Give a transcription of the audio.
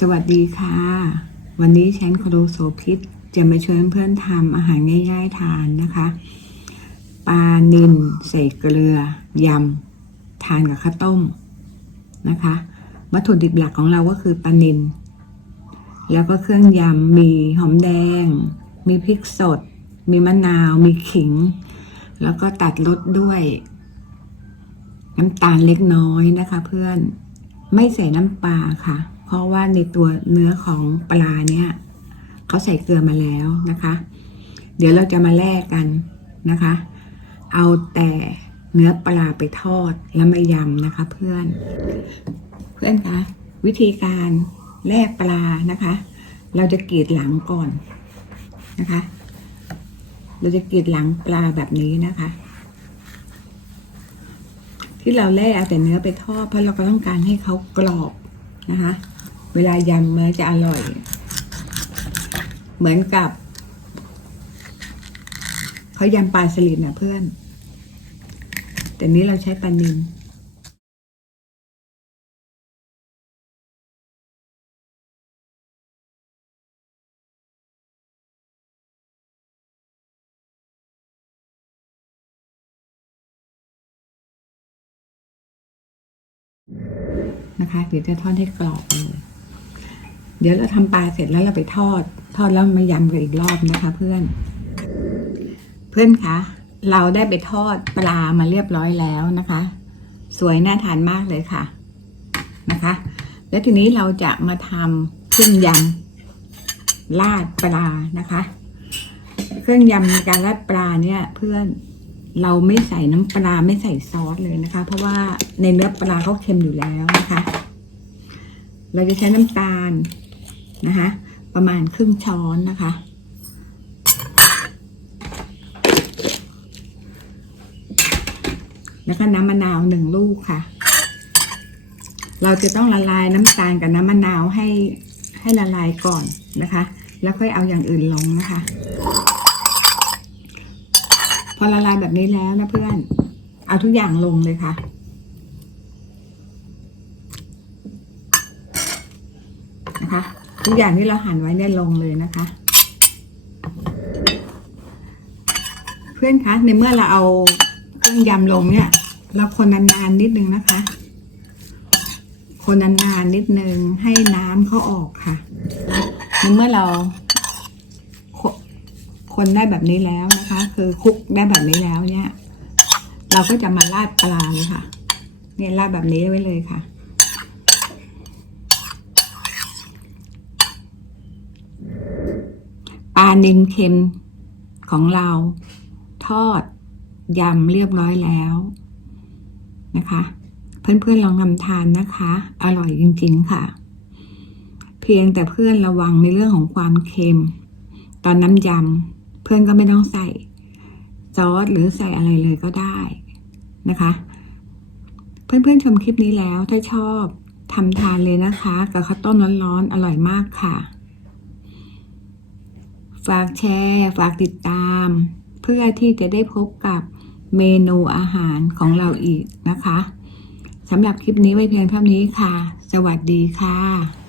สวัสดีค่ะ วันนี้ฉันครูโสพิษจะมาชวนเพื่อนทำอาหารง่ายๆทานนะคะ ปลานิลใส่เกลือยำทานกับข้าวต้มนะคะ วัตถุดิบหลักของเราก็คือปลานิลแล้วก็เครื่องยำมีหอมแดง มีพริกสด มีมะนาว มีขิง แล้วก็ตัดรสด้วย น้ำตาลเล็กน้อยนะคะ เพื่อนไม่ใส่น้ำปลาค่ะ ราะว่าในตัวเนื้อของปลาเนี่ยเขาใส่เกลือมาแล้วนะคะ เดี๋ยวเราจะมาแลกกันนะคะ เอาแต่เนื้อปลาไปทอดแล้วมายำนะคะ เพื่อน เพื่อนคะวิธีการแลกปลานะคะ เราจะกรีดหลังก่อนนะคะ เราจะกรีดหลังปลาแบบนี้นะคะ ที่เราแล่เอาแต่เนื้อไปทอดเพราะเราก็ต้องการให้เขากรอบนะคะ เวลายำมันจะอร่อย เหมือนกับเขายำปลาสลิดนะเพื่อน แต่นี้เราใช้ปลานิลนะคะเดี๋ยวจะทอดให้กรอบเลย เดี๋ยวเราทำปลาเสร็จแล้วเราไปทอด ทอดแล้วมายำกันอีกรอบนะคะ เพื่อน เพื่อนคะเราได้ไปทอดปลามาเรียบร้อยแล้วนะคะ สวยน่าทานมากเลยค่ะนะคะ แล้วทีนี้เราจะมาทำเครื่องยำราดปลานะคะ เครื่องยำในการราดปลาเนี่ย เพื่อนเราไม่ใส่น้ำปลาไม่ใส่ซอสเลยนะคะ เพราะว่าในเนื้อปลาเขาเค็มอยู่แล้วนะคะ เราจะใช้น้ำตาล นะคะ ประมาณครึ่งช้อนนะคะ แล้วก็น้ำมะนาวหนึ่งลูกค่ะ เราจะต้องละลายน้ำตาลกับน้ำมะนาวให้ให้ละลายก่อนนะคะ แล้วค่อยเอาอย่างอื่นลงนะคะ พอละลายแบบนี้แล้วนะเพื่อน เอาทุกอย่างลงเลยค่ะนะคะ ทุกอย่างที่เราหั่นไว้เนี่ยลงเลยนะคะ เพื่อนคะในเมื่อเราเอาเครื่องยำลงเนี่ย เราคนนานๆนิดนึงนะคะ คนนานๆนิดนึงให้น้ำเขาออกค่ะในเมื่อเราคนได้แบบนี้แล้วนะคะ คือคลุกได้แบบนี้แล้วเนี่ย เราก็จะมาราดปลาเลยค่ะ เนี่ยราดแบบนี้ไว้เลยค่ะ ปลานิลเค็มของเรา ทอดยำเรียบร้อยแล้วนะคะ เพื่อนๆลองทำทานนะคะ อร่อยจริงๆค่ะ เพียงแต่เพื่อนระวังในเรื่องของความเค็ม ตอนน้ำยำเพื่อนก็ไม่ต้องใส่ซอสหรือใส่อะไรเลยก็ได้นะคะ เพื่อนๆชมคลิปนี้แล้วถ้าชอบทำทานเลยนะคะ กับข้าวต้มร้อนๆอร่อยมากค่ะ ฝากแชร์ ฝากติดตาม เพื่อที่จะได้พบกับเมนูอาหารของเราอีกนะคะสำหรับคลิปนี้ไว้เพียงเท่านี้ค่ะ สวัสดีค่ะ